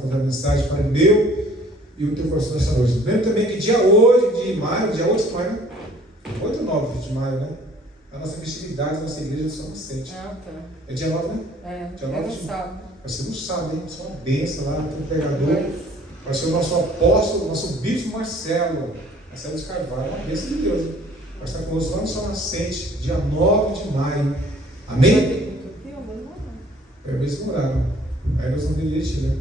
fazer a mensagem para o meu e o teu coração nessa noite. Lembra também que dia 8 de maio, dia 8 de maio, 8 ou 9 de maio, né? A nossa festividade da nossa igreja de São Vicente. Ah, tá. É dia 9, né? É, dia 9 de sábado. Vai ser no sábado, hein? Só uma benção lá, tem um pregador. Vai ser o nosso apóstolo, nosso bispo Marcelo de Carvalho, uma bênção de Deus. Hein? Vai estar conosco lá no Sol Nascente, dia 9 de maio. Amém? É o mesmo horário. Aí nós vamos dirigir, né?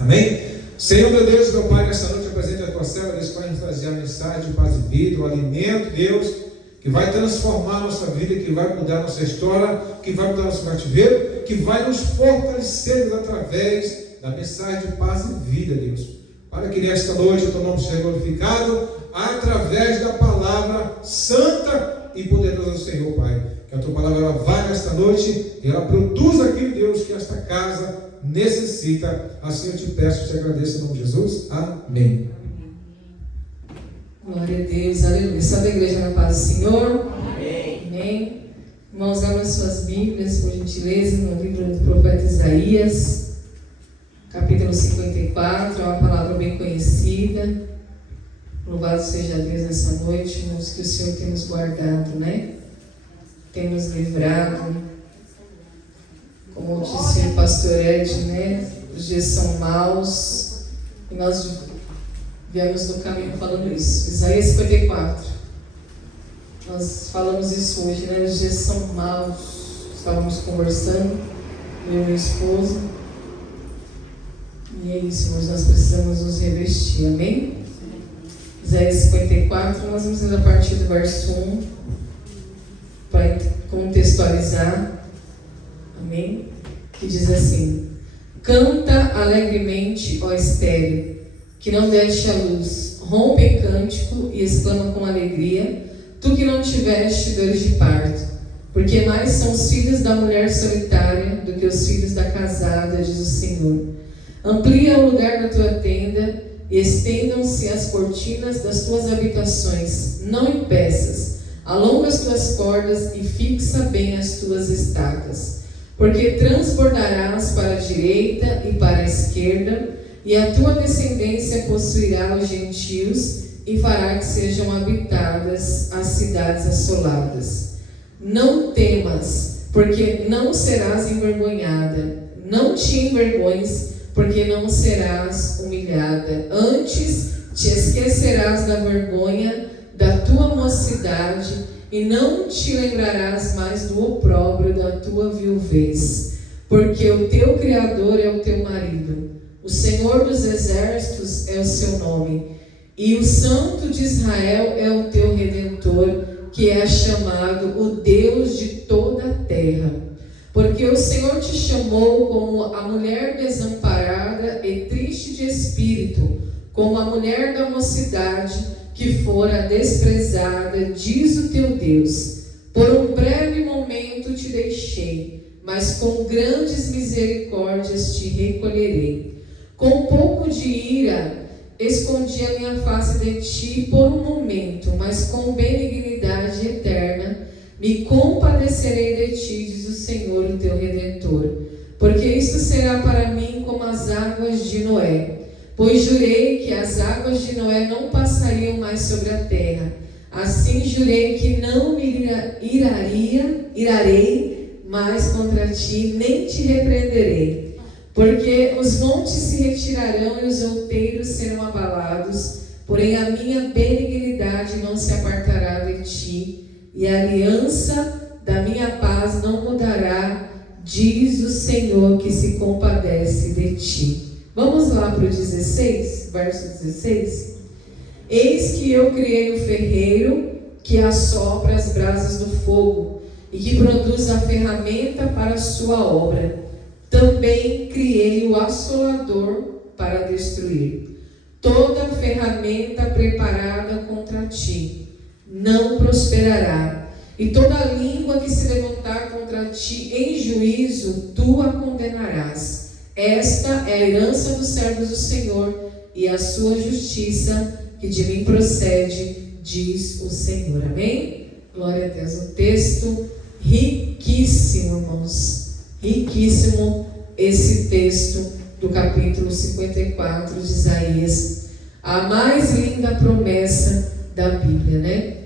Amém? Senhor, meu Deus, meu Pai, nessa noite eu apresento a tua serva, Deus, para nos trazer a mensagem de paz e vida, o alimento, Deus, que vai transformar a nossa vida, que vai mudar a nossa história, que vai mudar nosso cativeiro, que vai nos fortalecer, Deus, através da mensagem de paz e vida, Deus. Para que nesta noite o teu nome seja glorificado através da palavra santa e poderosa do Senhor, Pai. Que a tua palavra ela vá nesta noite e ela produza aquilo, Deus, que esta casa necessita. Assim eu te peço, te agradeço em nome de Jesus. Amém. Glória a Deus, aleluia. Salve a igreja na paz do Senhor. Amém. Amém. Irmãos, abram suas Bíblias, por gentileza, no livro do profeta Isaías, capítulo 54, é uma palavra bem conhecida. Louvado seja Deus nessa noite, irmãos, que o Senhor tem nos guardado, né? Tem nos livrado. Como disse o pastor Ed, né? Os dias são maus e nós viemos no caminho falando isso. Isaías 54. Nós falamos isso hoje, né? Os dias são maus. Estávamos conversando, eu e meu esposo. E é isso, mas nós precisamos nos revestir, amém? Isaías 54, nós vamos ler a partir do verso 1 para contextualizar, amém? Que diz assim: canta alegremente, ó estéril, que não deste a luz, rompe em cântico e exclama com alegria, tu que não tiveste dores de parto, porque mais são os filhos da mulher solitária do que os filhos da casada, diz o Senhor. Amplia o lugar da tua tenda e estendam-se as cortinas das tuas habitações, não impeças, alonga as tuas cordas e fixa bem as tuas estacas, porque transbordarás para a direita e para a esquerda, e a tua descendência possuirá os gentios e fará que sejam habitadas as cidades assoladas. Não temas, porque não serás envergonhada, não te envergonhes, porque não serás humilhada. Antes te esquecerás da vergonha da tua mocidade e não te lembrarás mais do opróbrio da tua viuvez, porque o teu Criador é o teu marido, o Senhor dos exércitos é o seu nome, e o Santo de Israel é o teu Redentor, que é chamado o Deus de toda a terra. Porque o Senhor te chamou como a mulher desamparada e triste de espírito, como a mulher da mocidade que fora desprezada, diz o teu Deus. Por um breve momento te deixei, mas com grandes misericórdias te recolherei. Com pouco de ira escondi a minha face de ti por um momento, mas com benignidade eterna me compadecerei de ti, diz o Senhor, o teu Redentor. Porque isto será para mim como as águas de Noé. Pois jurei que as águas de Noé não passariam mais sobre a terra. Assim jurei que não me irarei mais contra ti, nem te repreenderei. Porque os montes se retirarão e os outeiros serão abalados, porém a minha benignidade não se apartará de ti, e a aliança da minha paz não mudará, diz o Senhor que se compadece de ti. Vamos lá para o 16, verso 16. Eis que eu criei o ferreiro que assopra as brasas do fogo e que produz a ferramenta para a sua obra. Também criei o assolador para destruir. Toda ferramenta preparada contra ti não prosperará, e toda língua que se levantar contra ti em juízo, tu a condenarás. Esta é a herança dos servos do Senhor, e a sua justiça que de mim procede, diz o Senhor. Amém? Glória a Deus. Um texto riquíssimo, irmãos. Riquíssimo esse texto do capítulo 54 de Isaías, a mais linda promessa da Bíblia, né?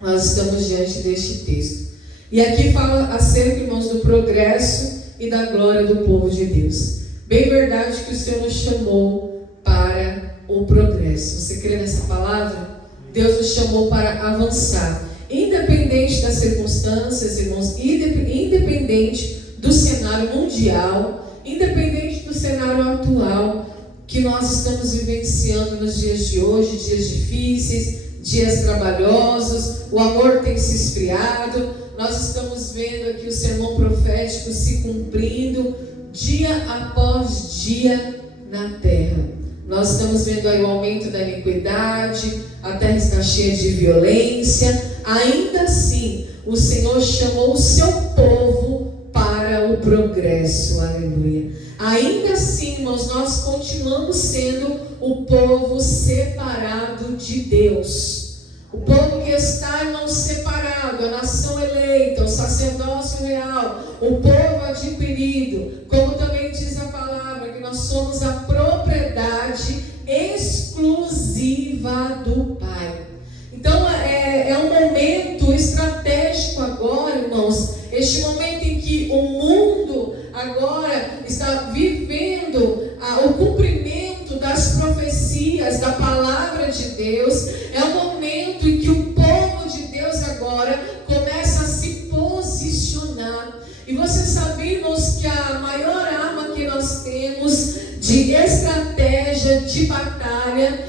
Nós estamos diante deste texto. E aqui fala acerca, irmãos, do progresso e da glória do povo de Deus. Bem verdade que o Senhor nos chamou para o progresso. Você crê nessa palavra? Deus nos chamou para avançar. Independente das circunstâncias, irmãos, independente do cenário mundial, independente do cenário atual que nós estamos vivenciando nos dias de hoje, dias difíceis, dias trabalhosos, o amor tem se esfriado, nós estamos vendo aqui o sermão profético se cumprindo dia após dia na terra. Nós estamos vendo aí o aumento da iniquidade, a terra está cheia de violência. Ainda assim, o Senhor chamou o seu povo para o progresso, aleluia. Ainda assim, irmãos, nós continuamos sendo o povo separado de Deus. O povo que está, irmãos, separado, a nação eleita, o sacerdócio real, o povo adquirido, como também diz a palavra, que nós somos a propriedade exclusiva do Pai. Então é um momento estratégico agora, irmãos, este momento em que o mundo agora está vivendo o cumprimento das profecias da palavra de Deus. É um momento em que o povo de Deus agora começa a se posicionar. E você sabe, irmãos, que a maior arma que nós temos de estratégia, de batalha,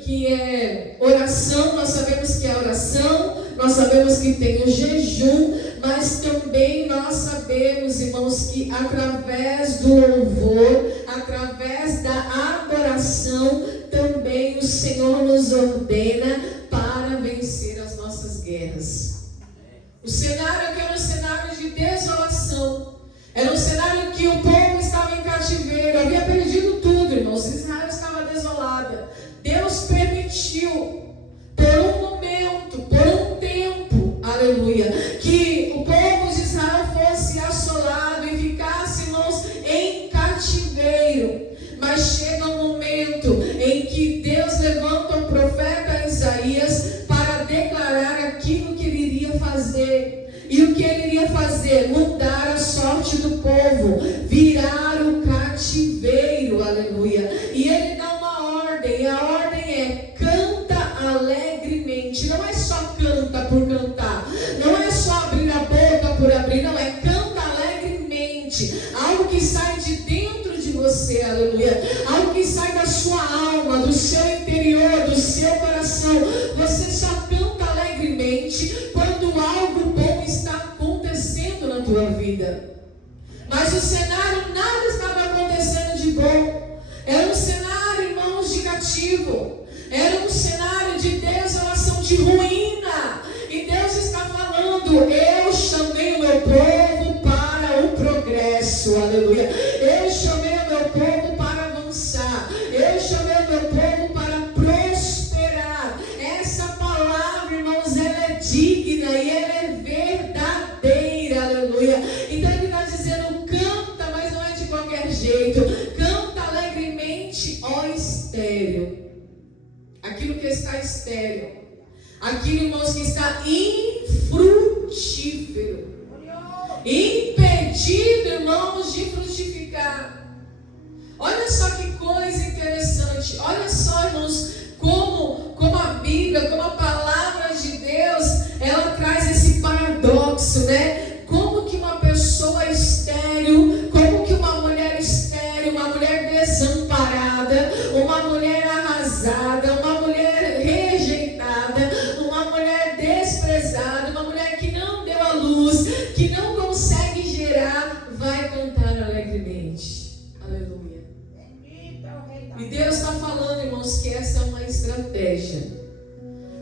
que é oração, nós sabemos que é oração, nós sabemos que tem o jejum, mas também nós sabemos, irmãos, que através do louvor, através da adoração, também o Senhor nos ordena para vencer as nossas guerras. O cenário aqui era um cenário de desolação, era um cenário que o povo estava em cativeiro, havia perdido tudo, irmãos, Israel estava desolada. Deus permitiu, por um momento, por um tempo, aleluia, que o povo de Israel fosse assolado e ficasse, irmãos, em cativeiro. Mas chega um momento em que Deus levanta o profeta Isaías para declarar aquilo que ele iria fazer. E o que ele iria fazer? Mudar a sorte do povo, virar o cativeiro, aleluia. E ele dá uma ordem, e a ordem é: canta alegremente. Não é só canta por cantar, não é só abrir a boca por abrir, não, é canta alegremente. Algo que sai de dentro de você, aleluia. Algo que sai da sua alma, do seu interior, do seu coração. Você só canta alegremente quando algo bom está acontecendo na tua vida. Mas o cenário, nada estava acontecendo de bom. Era um cenário, irmãos, de cativo. Era um cenário de desolação, de ruína. E Deus está falando: eu chamei o meu povo para o progresso, aleluia. Eu chamei o meu povo para avançar. Eu chamei o meu povo para prosperar. Essa palavra, irmãos, ela é digna e ela é verdadeira, aleluia. Então ele está dizendo: canta, mas não é de qualquer jeito. Canta alegremente, ó estéril. Aquilo que está estéril, aquilo, irmãos, que está infrutífero, impedido, irmãos, de frutificar. Olha só que coisa interessante. Olha só, irmãos, como a Bíblia, como a palavra de Deus, ela traz esse paradoxo, né? Como que uma pessoa estéril, como que uma mulher estéril, uma mulher desamparada, uma mulher arrasada, uma mulher rejeitada, uma mulher desprezada, uma mulher que não deu a luz, que não consegue gerar, vai cantar alegremente. Aleluia. E Deus está falando, irmãos, que essa é uma estratégia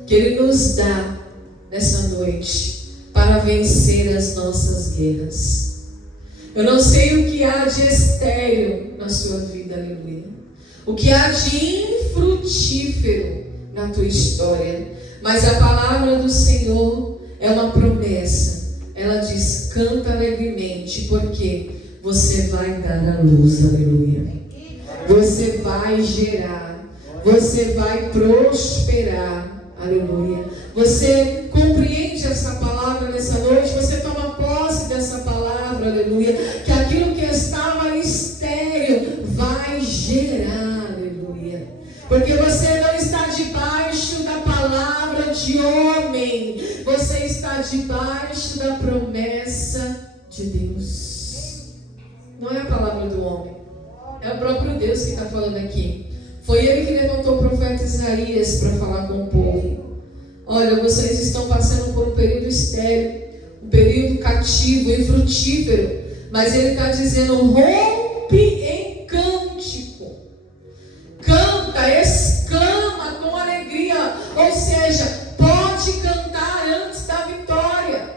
que Ele nos dá nessa noite para vencer as nossas guerras. Eu não sei o que há de estéril na sua vida, aleluia. O que há de infrutífero na tua história. Mas a palavra do Senhor é uma promessa. Ela diz: canta alegremente. Por quê? você vai dar a luz, aleluia. Você vai gerar, você vai prosperar, aleluia. Você compreende essa palavra nessa noite, você toma posse dessa palavra, aleluia, que aquilo que estava estéril vai gerar, aleluia, porque você não está debaixo da palavra de homem, você está debaixo da promessa de Deus. Não é a palavra do homem, é o próprio Deus que está falando aqui. Foi ele que levantou o profeta Isaías para falar com o povo. Olha, vocês estão passando por um período estéril, um período cativo e frutífero, mas ele está dizendo: rompe em cântico, canta, exclama com alegria, ou seja, pode cantar antes da vitória.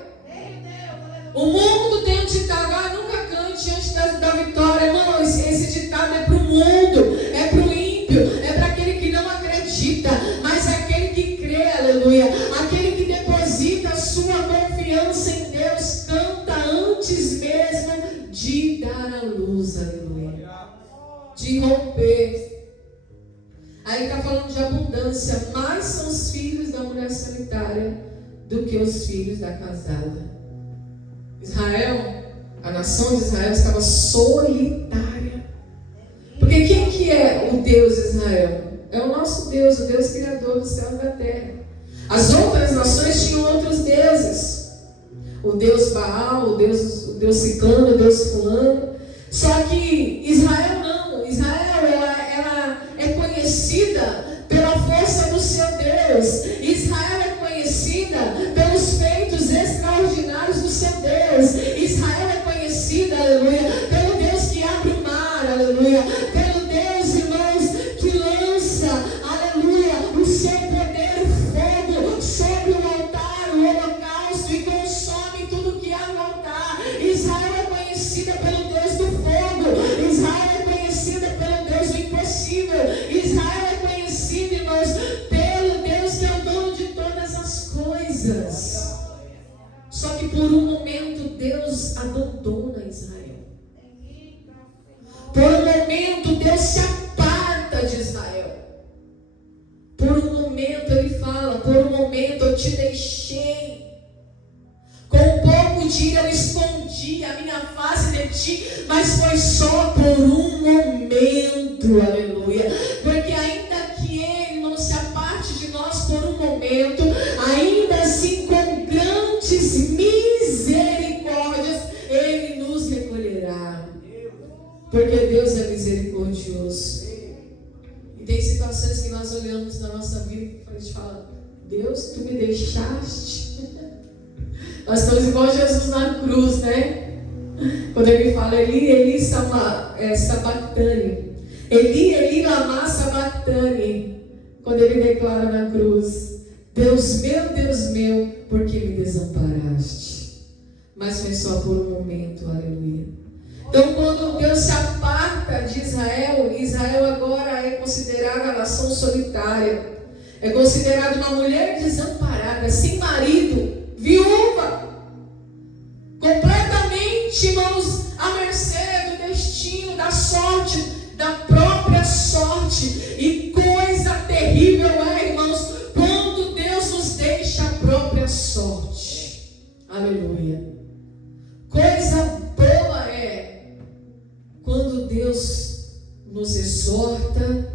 O mundo tem um ditado: nunca cante antes da vitória. Irmão, esse ditado é para o mundo, é para o ímpio, é para aquele que não acredita, mas aquele que crê, aleluia, aquele que deposita a sua confiança em Deus, canta antes mesmo de dar a luz, aleluia, de romper. Aí está falando de abundância. Mais são os filhos da mulher solitária do que os filhos da casada. Israel, a nação de Israel estava solitária. Porque quem que é o Deus de Israel? É o nosso Deus, o Deus criador do céu e da terra. As outras nações tinham outros deuses. O Deus Baal, o Deus Ciclano, o Deus Fulano. Só que Israel não. Israel, ela é conhecida pela força do seu Deus. Israel é conhecida pelos feitos extraordinários do seu Deus. Israel é conhecida, aleluia, pelo Deus que abre o mar, aleluia, pelo Deus, irmãos, que lança, aleluia, o seu poder, o fogo sobre o altar, o holocausto, e consome tudo que há no altar. Israel é conhecida pelo Deus do fogo. Israel é conhecida pelo Deus do impossível. Israel é conhecida, irmãos, pelo Deus que é o dono de todas as coisas. Só que por um momento Deus abandona Israel. Por um momento Deus se aparta de Israel. Por um momento ele fala: por um momento eu te deixei. Com um pouco de ira eu escondi a minha face de ti, mas foi só por um momento, aleluia. Porque ainda que ele não se aparte de nós por um momento, ainda assim com grandes misericórdias ele nos recolherá. Porque Deus é misericordioso. E tem situações que nós olhamos na nossa vida e a gente fala: Deus, tu me deixaste. Nós estamos igual Jesus na cruz, né? Quando ele fala: Eli, Eli, sabactani. Eli, Eli, lama sabactani. Quando ele declara na cruz: Deus meu, por que me desamparaste? Mas foi só por um momento, aleluia. Então, quando Deus se aparta de Israel, Israel agora é considerada a nação solitária. É considerada uma mulher desamparada, sem marido, viúva, completamente, irmãos, à mercê do destino, da sorte, da própria sorte. E coisa terrível é, irmãos, quando Deus nos deixa a própria sorte. Aleluia. Coisa boa é quando Deus nos exorta,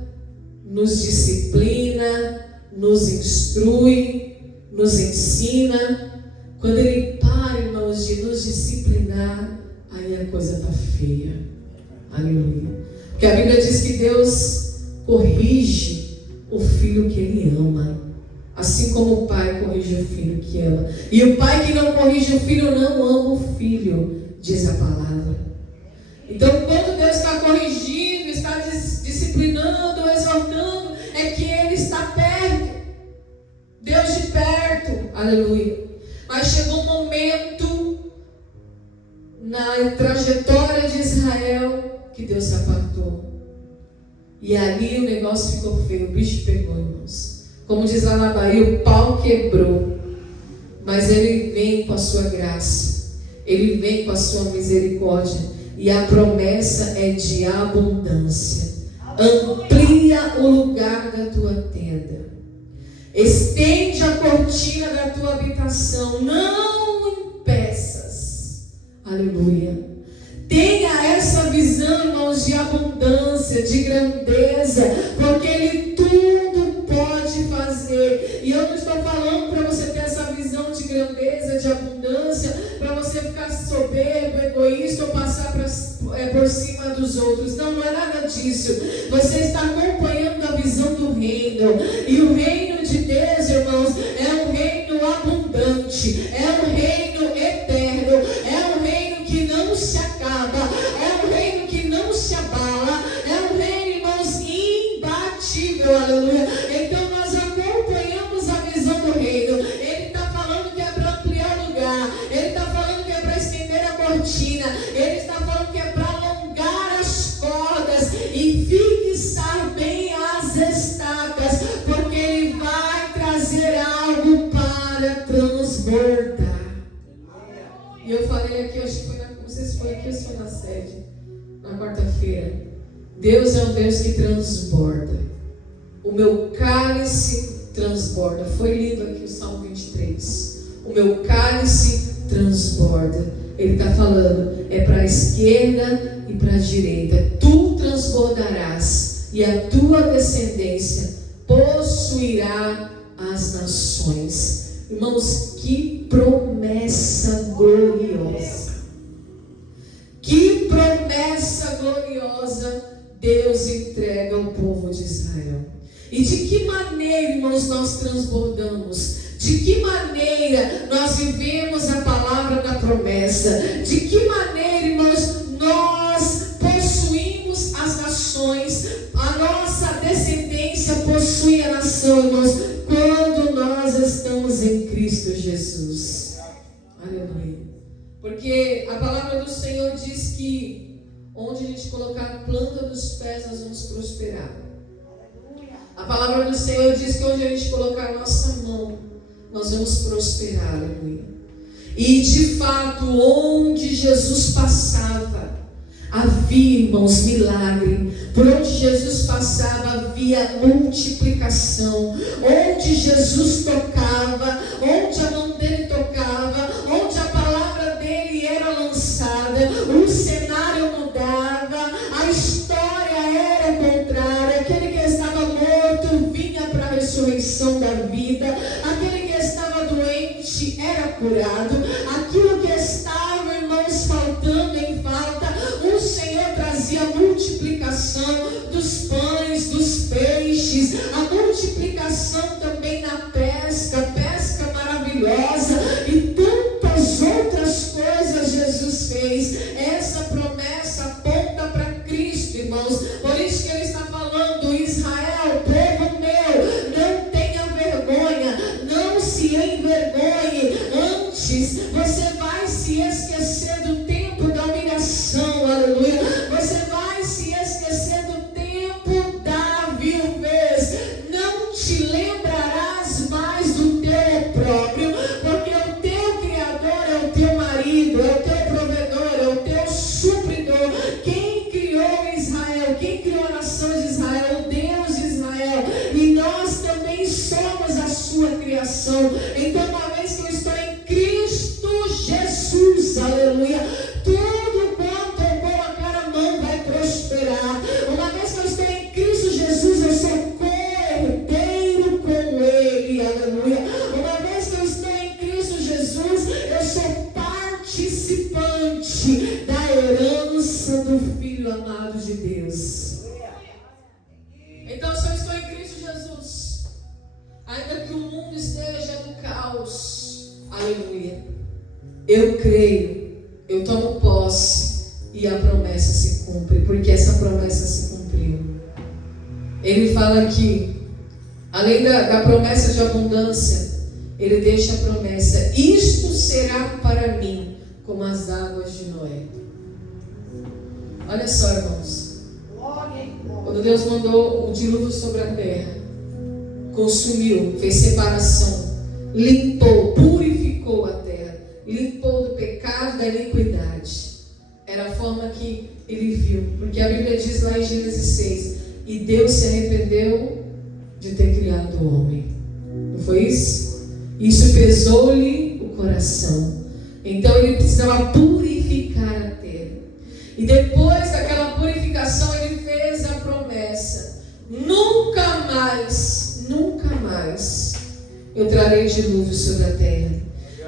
nos disciplina, nos instrui, nos ensina. Quando ele para, irmãos, de nos disciplinar, aí a coisa está feia. Aleluia. Porque a Bíblia diz que Deus corrige o filho que ele ama, assim como o pai corrige o filho que ama. E o pai que não corrige o filho não ama o filho, diz a palavra. Então, quando Deus está corrigindo, está disciplinando, exortando, é que ele está perto. Deus de perto. Aleluia. Mas chegou um momento na trajetória de Israel que Deus se apartou. E ali o negócio ficou feio, o bicho pegou, irmãos. Como diz lá na Bahia, o pau quebrou. Mas ele vem com a sua graça, ele vem com a sua misericórdia. e a promessa é de abundância. Amplia o lugar da tua tenda. Estende a cortina da tua habitação. Não impeças. Aleluia. Tenha essa visão, irmãos, de abundância, de grandeza, porque Ele tudo pode fazer. E eu não estou falando para você ter essa visão de grandeza, de abundância, para você ficar soberbo, egoísta ou passar por cima dos outros. Não, não é nada disso. Você está acompanhando a visão do reino. E o reino de Deus, irmãos, é um reino abundante, é um reino eterno, é um reino que não se acaba, é um reino que não se abala, é um reino, irmãos, imbatível, aleluia. Então nós acompanhamos a visão do reino. Ele está falando que é para ampliar o lugar, ele está falando que é para estender a cortina, ele está falando que é para alongar as cordas e fixar bem as estacas, porque ele vai trazer algo para transbordar. E eu falei aqui, acho que foi não sei se foi aqui ou se foi na sede, na quarta-feira. Deus é um Deus que transborda. O meu cálice transborda. Foi lido aqui o Salmo 23. O meu cálice transborda. Ele está falando, é para a esquerda e para a direita. Tu transbordarás e a tua descendência possuirá as nações. Irmãos, que promessa gloriosa. Que promessa gloriosa Deus entrega ao povo de Israel. E de que maneira, irmãos, nós transbordamos? De que maneira nós vivemos a palavra da promessa? De que maneira, irmãos, nós possuímos as nações? A nossa descendência possui a nação, irmãos, quando nós estamos em Cristo Jesus. Aleluia. Porque a palavra do Senhor diz que onde a gente colocar a planta dos pés, nós vamos prosperar. A palavra do Senhor diz que onde a gente colocar a nossa mão, nós vamos prosperar. Aleluia. E de fato, onde Jesus passava, havia, irmãos, milagre. Por onde Jesus passava, havia multiplicação. Onde Jesus tocava, onde a mão dele tocava, onde a palavra dele era lançada, o cenário mudava, a história era contrária. Aquele que estava morto vinha para a ressurreição da vida, aquele que estava doente era curado, aquilo que estava, irmãos, faltando em falta, o Senhor trazia a multiplicação dos pães, dos peixes, a multiplicação também na pesca, pesca maravilhosa e tantas outras coisas Jesus fez. Essa promessa aponta para Cristo, irmãos. Por isso que ele está falando: Israel, povo meu, não tenha vergonha, não se envergonhe. Antes você vai se esquecer do tempo da humilhação, aleluia. Você vai se esquecer do tempo da viuvez. Não te lembrarás mais do teu próprio, porque o teu Criador é o teu marido, é o teu provedor, é o teu supridor. Quem criou Israel? Quem criou a nação de Israel? O Deus de Israel. E nós também somos a sua criação. Então, uma vez que eu estou em Cristo Jesus, aleluia, tudo quanto eu colocar a mão vai prosperar. Uma vez que eu estou em Cristo Jesus, eu sou co-herdeiro com Ele, aleluia. Uma vez que eu estou em Cristo Jesus, eu sou participante da herança do Filho amado de Deus. Então, se eu estou em Cristo Jesus, ainda que o mundo esteja no caos, aleluia, eu creio, eu tomo posse e a promessa se cumpre, porque essa promessa se cumpriu. Ele fala que, além da promessa de abundância, ele deixa a promessa: isto será para mim como as águas de Noé. Olha só, irmãos, quando Deus mandou o dilúvio sobre a terra, consumiu, fez separação, limpou, purificou a terra, limpou do pecado, da iniquidade. Era a forma que ele viu. Porque a Bíblia diz lá em Gênesis 6, e Deus se arrependeu de ter criado o homem. Não foi isso? Isso pesou-lhe o coração. Então ele precisava purificar a terra. E depois daquela purificação ele fez a promessa: nunca mais eu trarei dilúvio sobre a terra.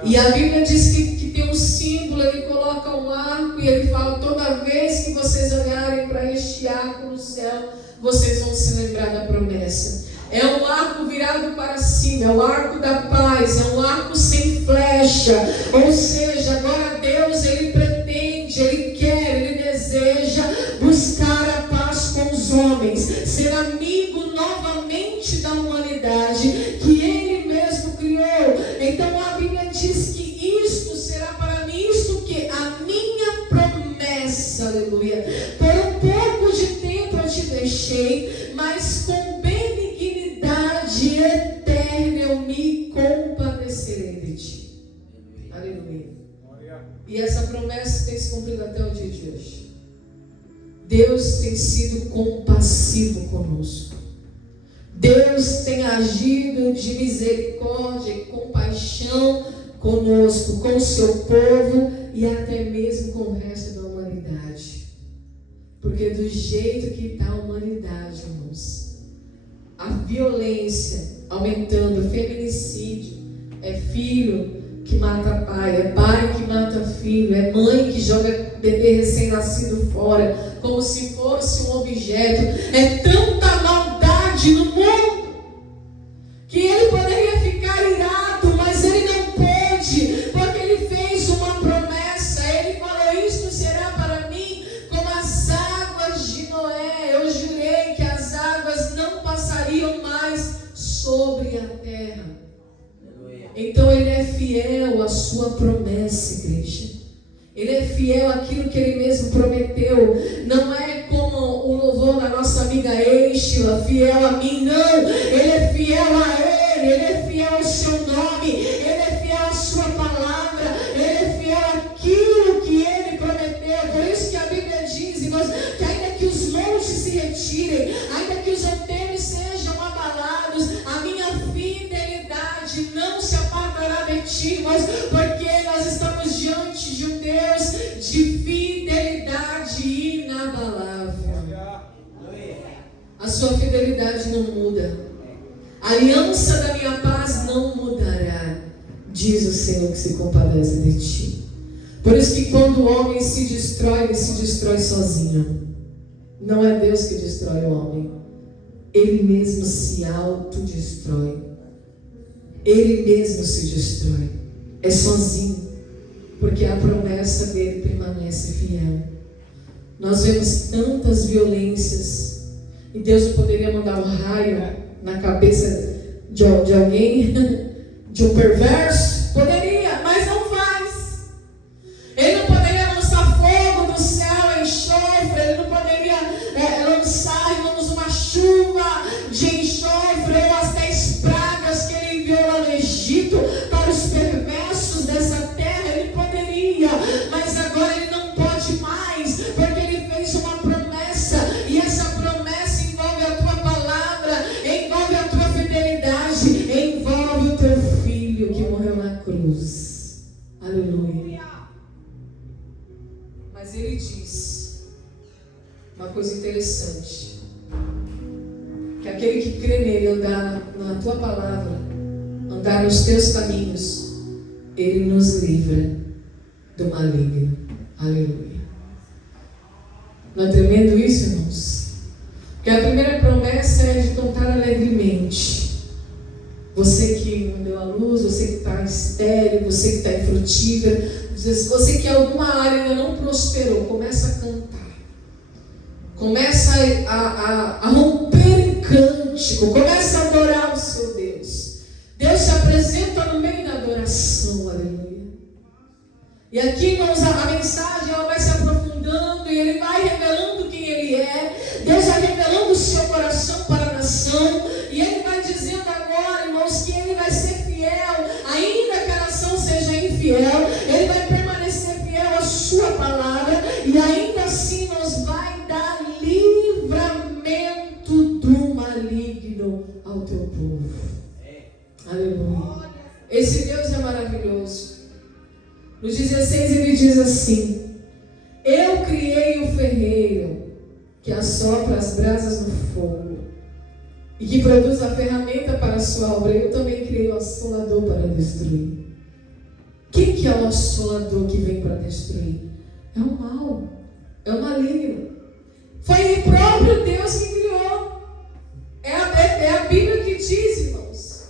E a Bíblia diz que tem um símbolo, ele coloca um arco e ele fala: toda vez que vocês olharem para este arco no céu, vocês vão se lembrar da promessa. É um arco virado para cima, é o arco da paz, é um arco sem flecha. Ou seja, agora Deus, ele pretende, ele quer, ele deseja buscar a paz com os homens, ser amigo novamente da humanidade que ele mesmo criou. Então a Bíblia diz que isto será para mim, isto que a minha promessa, aleluia. Por um pouco de tempo eu te deixei, mas com benignidade eterna eu me compadecerei de ti. Aleluia. E essa promessa tem se cumprido até o dia de hoje. Deus tem sido compassivo conosco. Deus tem agido de misericórdia e compaixão conosco, com o seu povo e até mesmo com o resto da humanidade. Porque do jeito que está a humanidade, irmãos, a violência aumentando, o feminicídio, é filho que mata pai, é pai que mata filho, é mãe que joga bebê recém-nascido fora, como se fosse um objeto. É tanta maldade no mundo que ele poderia ficar irado, mas ele não pôde, porque ele fez uma promessa. Ele falou: isto será para mim como as águas de Noé. Eu jurei que as águas não passariam mais sobre a terra. Então ele é fiel à sua promessa, igreja. Ele é fiel àquilo que ele mesmo prometeu. Não é como o louvor da nossa amiga Eixila, fiel a mim, não. Ele é fiel a ele é fiel ao seu nome, ele é fiel à sua palavra, ele é fiel àquilo que ele prometeu. Por isso que a Bíblia diz, irmãos, que ainda que os montes se retirem, ainda que os outeiros sejam abalados, a minha fidelidade não se apartará de ti, irmãos, porque nós estamos diante de um Deus de fidelidade inabalável. A sua fidelidade não muda. A aliança da minha paz não mudará, diz o Senhor que se compadece de ti. Por isso que quando o homem se destrói, ele se destrói sozinho. Não é Deus que destrói o homem. Ele mesmo se autodestrói. Ele mesmo se destrói. É sozinho. Porque a promessa dele permanece fiel. Nós vemos tantas violências. E Deus não poderia mandar um raio na cabeça de alguém, de um perverso? Poderia, mas não faz. Ele não poderia lançar fogo do céu, enxofre. Ele não poderia lançar, irmãos, uma chuva de enxofre ou as 10 pragas que ele enviou lá no Egito para os perversos dessa terra. Ele poderia, mas agora ele não pode mais, porque ele fez uma promessa, e essa promessa envolve a tua palavra, envolve a tua fidelidade, envolve o teu filho que morreu na cruz. Aleluia. Mas ele diz uma coisa interessante, que aquele que crê nele, andar na tua palavra, andar nos teus caminhos, ele nos livra do maligno. Aleluia. Não é tremendo isso, irmãos? Porque a primeira promessa é de cantar alegremente. Você que não deu a luz, você que está estéril, você que está infrutífero, você que em alguma área ainda não prosperou, começa a cantar. Começa a romper em cântico, começa a adorar o seu Deus. Deus se apresenta no meio da adoração, aleluia. E aqui, irmãos, a mensagem ela vai se aprofundando e ele vai revelando quem ele é. Deus vai revelando o seu coração para a nação. E ele vai dizendo agora, irmãos, que ele vai ser fiel, ainda que a nação seja infiel. Ele vai permanecer fiel à sua palavra. E maligno ao teu povo. Aleluia. Esse Deus é maravilhoso. No 16 ele diz assim: eu criei o ferreiro que assopra as brasas no fogo e que produz a ferramenta para a sua obra. Eu também criei o assolador para destruir. Quem que é o assolador que vem para destruir? É o mal, é o maligno. Foi o próprio Deus que criou. É a Bíblia que diz, irmãos.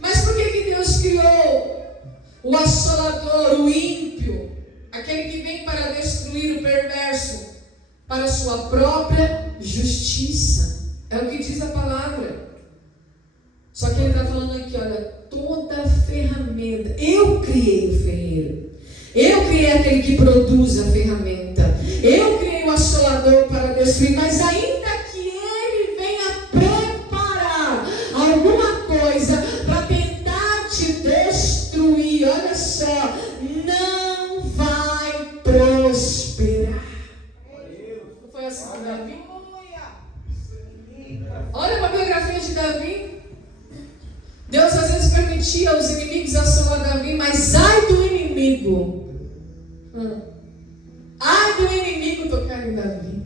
Mas por que Deus criou o assolador, o ímpio, aquele que vem para destruir o perverso, para a sua própria justiça? É o que diz a palavra. Só que ele está falando aqui, olha, toda ferramenta. Eu criei o ferreiro. Eu criei aquele que produz a ferramenta. Eu criei o assolador para destruir. Mas ainda que ele venha preparar alguma coisa para tentar te destruir, olha só, não vai prosperar. Não foi assim com Davi? Olha para a biografia de Davi. Deus às vezes permitia os inimigos assolar Davi, mas ai do inimigo. Ai do inimigo tocar em Davi.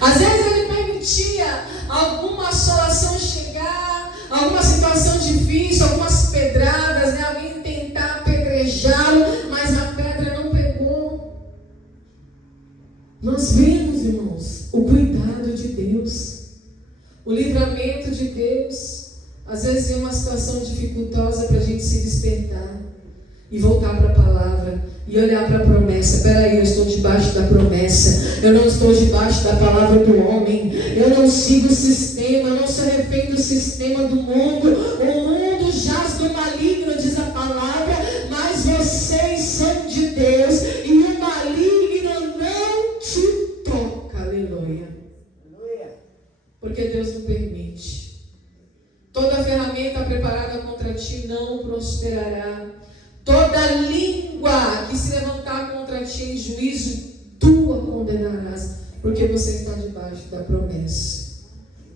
Às vezes ele permitia alguma assolação chegar, alguma situação difícil, algumas pedradas, né? Alguém tentar apedrejá-lo, mas a pedra não pegou. Nós vemos, irmãos, o cuidado de Deus, o livramento de Deus. Às vezes é uma situação dificultosa para a gente se despertar e voltar para a palavra e olhar para a promessa. Espera aí, eu estou debaixo da promessa, eu não estou debaixo da palavra do homem, eu não sigo o sistema, eu não sou refém do sistema do mundo. O mundo jaz do maligno, diz a palavra, mas vocês são de Deus e o maligno não te toca. Aleluia. Porque Deus não permite. Toda ferramenta preparada contra ti não prosperará. Toda língua que se levantar contra ti em juízo, tu a condenarás, porque você está debaixo da promessa.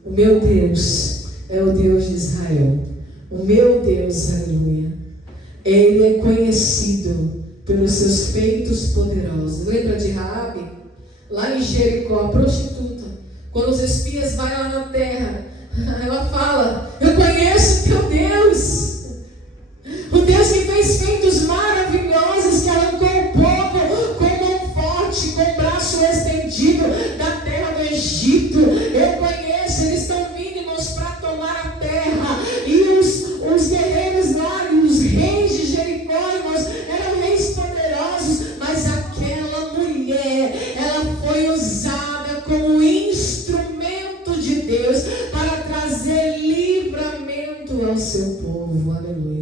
O meu Deus é o Deus de Israel. O meu Deus, aleluia. Ele é conhecido pelos seus feitos poderosos. Lembra de Raabe? Lá em Jericó, a prostituta. Quando os espias vão lá na terra, ela fala: eu conheço teu Deus. O Deus que fez feitos maravilhosos, que arrancou o povo com mão forte, com o braço estendido da terra do Egito. Eu conheço, eles estão vindo, irmãos, para tomar a terra. E os guerreiros lá, e os reis de Jericó, irmãos, eram reis poderosos. Mas aquela mulher, ela foi usada como instrumento de Deus para trazer livramento ao seu povo. Aleluia.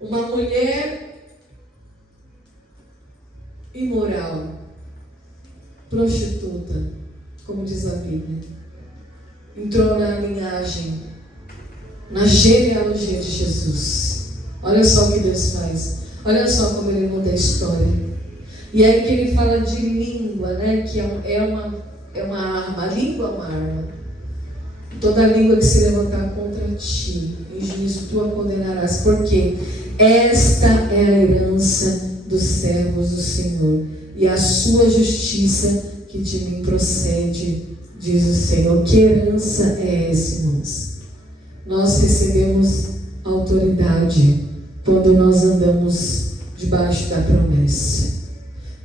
Uma mulher imoral, prostituta, como diz a Bíblia, entrou na linhagem, na genealogia de Jesus. Olha só o que Deus faz. Olha só como ele muda a história. E aí que ele fala de língua, né? Que é uma arma. A língua é uma arma. Toda língua que se levantar contra ti, em juízo tu a condenarás. Por quê? Esta é a herança dos servos do Senhor, e a sua justiça que de mim procede, diz o Senhor. Que herança é essa, irmãos? Nós recebemos autoridade quando nós andamos debaixo da promessa.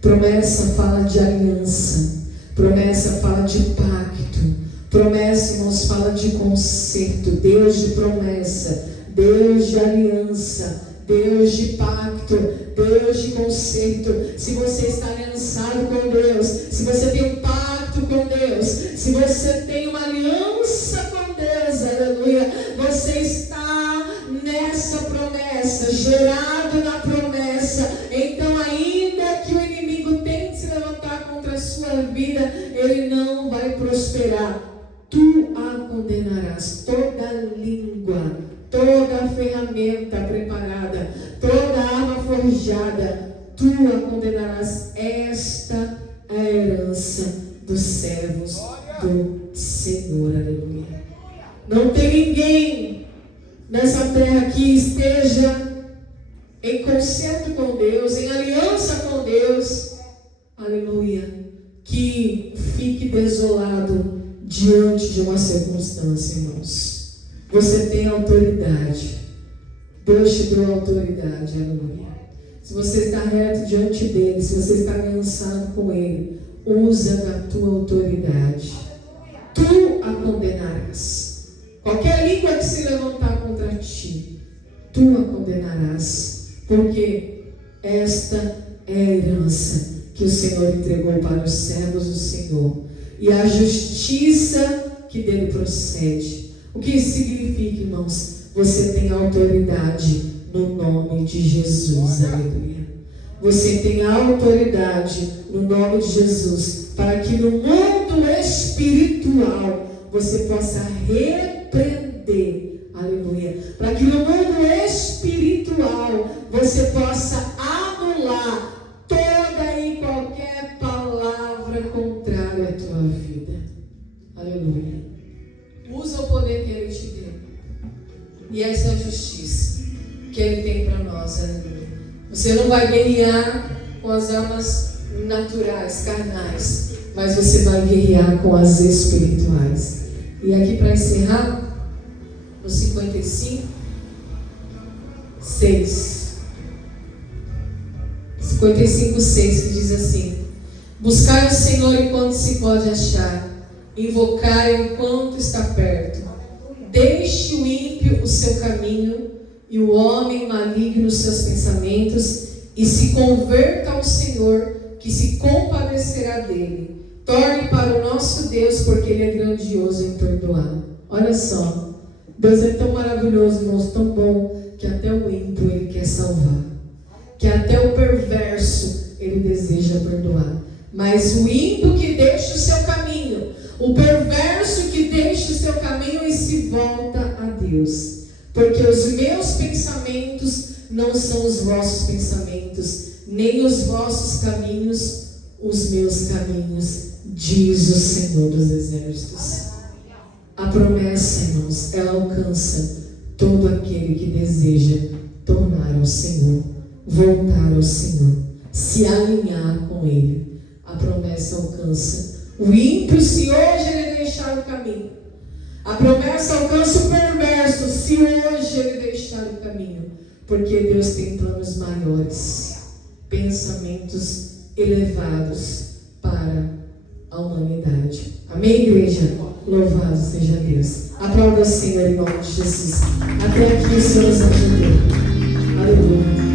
Promessa fala de aliança, promessa fala de pacto, promessa, irmãos, fala de conserto. Deus de promessa, Deus de aliança, Deus de pacto, Deus de conserto. Se você está aliançado com Deus, se você tem um pacto com Deus, se você tem uma aliança com Deus, aleluia, você está nessa promessa, gerado na promessa. Então, ainda que o inimigo tente se levantar contra a sua vida, ele não vai prosperar. Tu a condenarás. Toda língua, toda ferramenta preparada, toda arma forjada, tu a condenarás. Esta é a herança dos servos do Senhor. Aleluia. Não tem ninguém nessa terra que esteja em concerto com Deus, em aliança com Deus, aleluia, que fique desolado diante de uma circunstância, irmãos. Você tem autoridade. Deus te deu autoridade, aleluia. Se você está reto diante dele, se você está aliançado com ele, usa da tua autoridade. Tu a condenarás. Qualquer língua que se levantar contra ti, tu a condenarás. Porque esta é a herança que o Senhor entregou para os servos do Senhor. E a justiça que dele procede. O que isso significa, irmãos? Você tem autoridade no nome de Jesus, aleluia. Você tem autoridade no nome de Jesus, para que no mundo espiritual você possa repreender, aleluia. Para que no mundo espiritual você possa anular toda e qualquer palavra contrária à tua vida, aleluia. Usa o poder que ele te deu. E essa é a justiça que ele tem para nós, aleluia. Você não vai guerrear com as armas naturais, carnais, mas você vai guerrear com as espirituais. E aqui para encerrar, no 55, 6. 55, 6, que diz assim: buscai o Senhor enquanto se pode achar, invocai enquanto está perto. Deixe o ímpio o seu caminho e o homem maligno os seus pensamentos, e se converta ao Senhor, que se compadecerá dele. Torne para o nosso Deus, porque ele é grandioso em perdoar. Olha só, Deus é tão maravilhoso, irmãos, tão bom, que até o ímpio ele quer salvar, que até o perverso ele deseja perdoar. Mas o ímpio que deixa o seu caminho, o perverso que deixa o seu caminho e se volta a Deus. Porque os meus pensamentos não são os vossos pensamentos, nem os vossos caminhos os meus caminhos, diz o Senhor dos Exércitos. A promessa, irmãos, ela alcança todo aquele que deseja tornar ao Senhor, voltar ao Senhor, se alinhar com Ele. A promessa alcança o ímpio se hoje ele deixar o caminho. A promessa alcança o perverso se hoje ele deixar o caminho. Porque Deus tem planos maiores, pensamentos elevados para a humanidade. Amém, igreja? Louvado seja Deus. Aplauda o Senhor em nome de Jesus. Até aqui o Senhor nos ajudou. Aleluia.